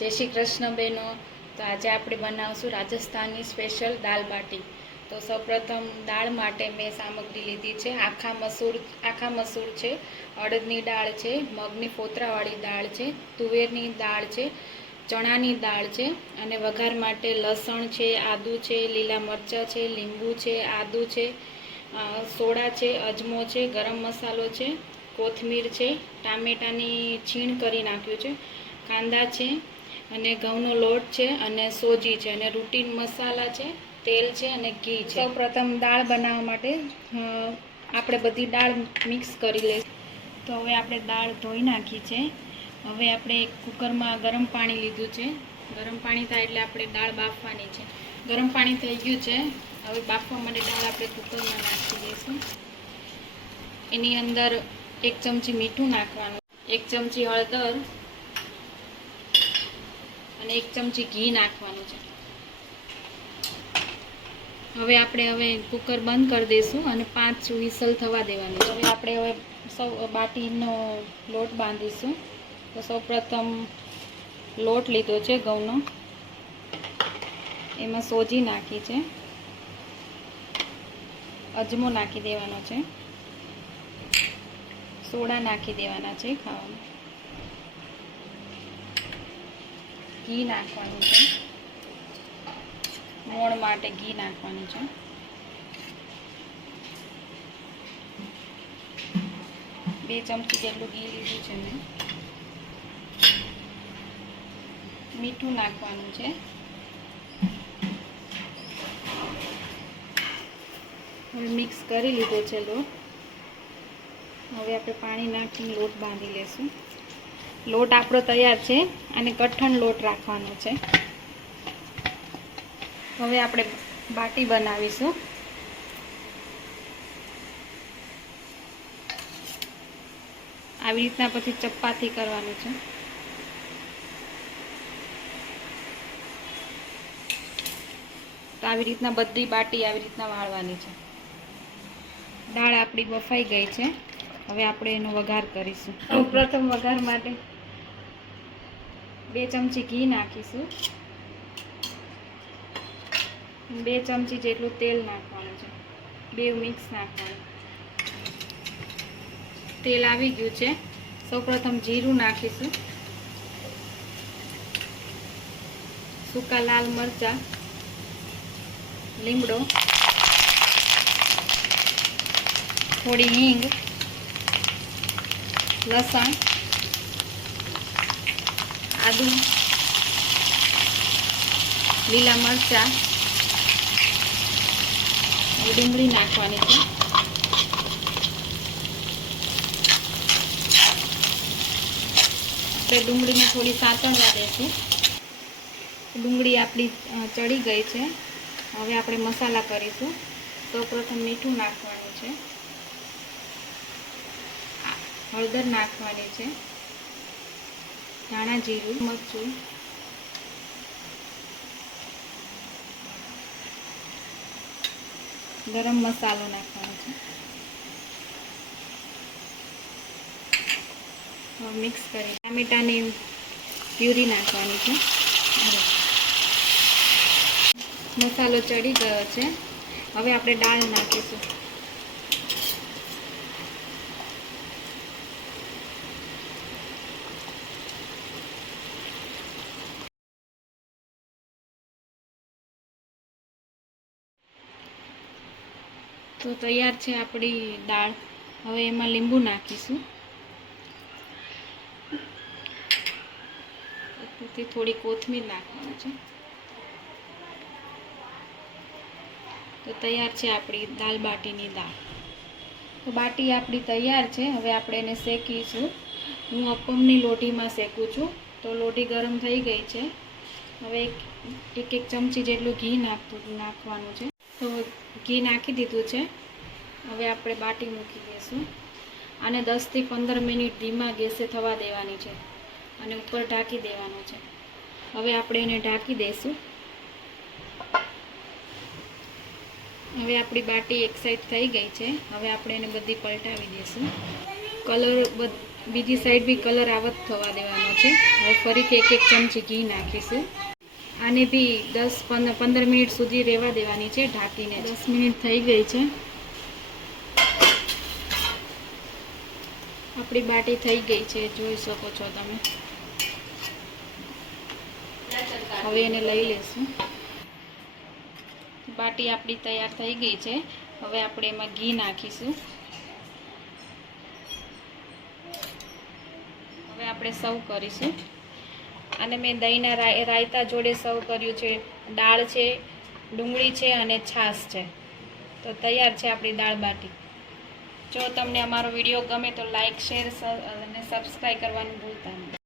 જય શ્રી કૃષ્ણ બહેનો। તો આજે આપણે બનાવશું રાજસ્થાની સ્પેશિયલ દાલ બાટી। તો સૌપ્રથમ દાળ માટે મેં સામગ્રી લીધી છે। આખા મસૂર છે, અડદની દાળ છે, મગની ફોતરાવાળી દાળ છે, તુવેરની દાળ છે, ચણાની દાળ છે અને વઘાર માટે લસણ છે, આદું છે, લીલા મરચાં છે, લીંબુ છે, આદું છે, સોડા છે, અજમો છે, ગરમ મસાલો છે, કોથમીર છે, ટામેટાની છીણ કરી નાખ્યું છે, કાંદા છે અને ઘઉંનો લોટ છે અને સોજી છે અને રૂટીન મસાલા છે, તેલ છે અને ઘી છે। સૌપ્રથમ દાળ બનાવવા માટે આપણે બધી દાળ મિક્સ કરી લઈશું। તો હવે આપણે દાળ ધોઈ નાખી છે। હવે આપણે કુકરમાં ગરમ પાણી લીધું છે। ગરમ પાણી થાય એટલે આપણે દાળ બાફવાની છે। ગરમ પાણી થઈ ગયું છે। હવે બાફવા માટે દાળ આપણે કુકરમાં નાખી દઈશું। એની અંદર 1 ચમચી મીઠું નાખવાનું, 1 ચમચી હળદર અને 1 ચમચી ઘી નાખવાનું છે। હવે કુકર બંધ કરી દઈશું અને 5 વિસલ થવા દેવાની છે। હવે આપણે બાટીનો લોટ બાંધીશું। તો સૌપ્રથમ લોટ લીધો છે ઘઉંનો, એમાં સોજી નાખી છે, અજમો નાખી દેવાનો છે, સોડા નાખી દેવાના છે ખાવાનું, ઘી નાખવાનું છે, મોણ માટે ઘી નાખવાનું છે, બે ચમચી જેટલું ઘી લીધું છે મેં, મીઠું નાખવાનું છે, હવે મિક્સ કરી લીધો છે લોટ। હવે આપણે પાણી નાખીને લોટ બાંધી લેશું। લોટ આપણો તૈયાર છે અને કઠણ લોટ રાખવાનો છે। હવે આપણે બાટી બનાવીશું। આવી રીતના પછી ચપાતી કરવાનું છે। તો આવી રીતના બધી બાટી આવી રીતના વાળવાની છે। દાળ આપણી બફાઈ ગઈ છે। હવે આપણે એનો વઘાર કરીશું। પ્રથમ વઘાર માટે 2 ચમચી ઘી નાખીશું, 2 ચમચી જેટલું તેલ નાખવાનું છે, બે મિક્સ નાખવાનું। તેલ આવી ગયું છે। સૌપ્રથમ જીરું નાખીશું, સૂકા લાલ મરચાં, લીમડો, થોડી હિંગ, લસણ, આદુ, લીલા મરચાં, ડુંગળી નાખવાની છે। આપણે ડુંગળીને થોડી સાતળવા દઈશું। ડુંગળી આપણી ચડી ગઈ છે। હવે આપણે મસાલા કરીશું। સૌપ્રથમ મીઠું નાખવાનું છે, હળદર નાખવાની છે, ધાણા જીરું, મરચું, ગરમ મસાલો નાખવાનો છે। હવે મિક્સ કરી ટામેટાની પ્યુરી નાખવાની છે। મસાલો ચડી ગયો છે। હવે આપણે દાળ નાખીશું। તો તૈયાર છે આપણી દાળ। હવે એમાં લીંબુ નાખીશું, થોડી કોથમીર નાખવાની છે। તો તૈયાર છે આપણી દાલ બાટીની દાળ। તો બાટી આપણી તૈયાર છે। હવે આપણે એને શેકીશું। હું અપમની લોટીમાં શેકું છું। તો લોટી ગરમ થઈ ગઈ છે। હવે એક ચમચી જેટલું ઘી નાખવાનું છે। તો ઘી નાખી દીધું છે। હવે આપણે બાટી મૂકી દઈશું। આને 10 થી 15 મિનિટ ધીમા ગેસે થવા દેવાની છે અને ઉપર ઢાંકી દેવાનું છે। હવે આપણે એને ઢાંકી દઈશું। હવે આપણી બાટી એક સાઈડ થઈ ગઈ છે। હવે આપણે એને બધી પલટાવી દઈશું। કલર બીજી સાઈડ બી કલર આવત થવા દેવાનો છે. હવે ફરીથી 1 ચમચી ઘી નાખીશું. આને બી 10-15 મિનિટ સુધી રહેવા દેવાની છે ઢાંકીને. 10 મિનિટ થઈ ગઈ છે. આપણી બાટી થઈ ગઈ છે, જોઈ શકો છો તમે. હવે એને લઈ લેશું. બાટી આપણી તૈયાર થઈ ગઈ છે. હવે આપણે એમાં ઘી નાખીશું. હવે આપણે સર્વ કરીશું. અને મેં દહીંના રાયતા જોડે સર્વ કર્યું છે. દાળ છે, ડુંગળી છે અને છાશ છે. તો તૈયાર છે આપણી દાળ બાટી. જો તમને અમારો વિડીયો ગમે તો લાઈક, શેર અને સબસ્ક્રાઈબ કરવાનું ભૂલતા નહીં.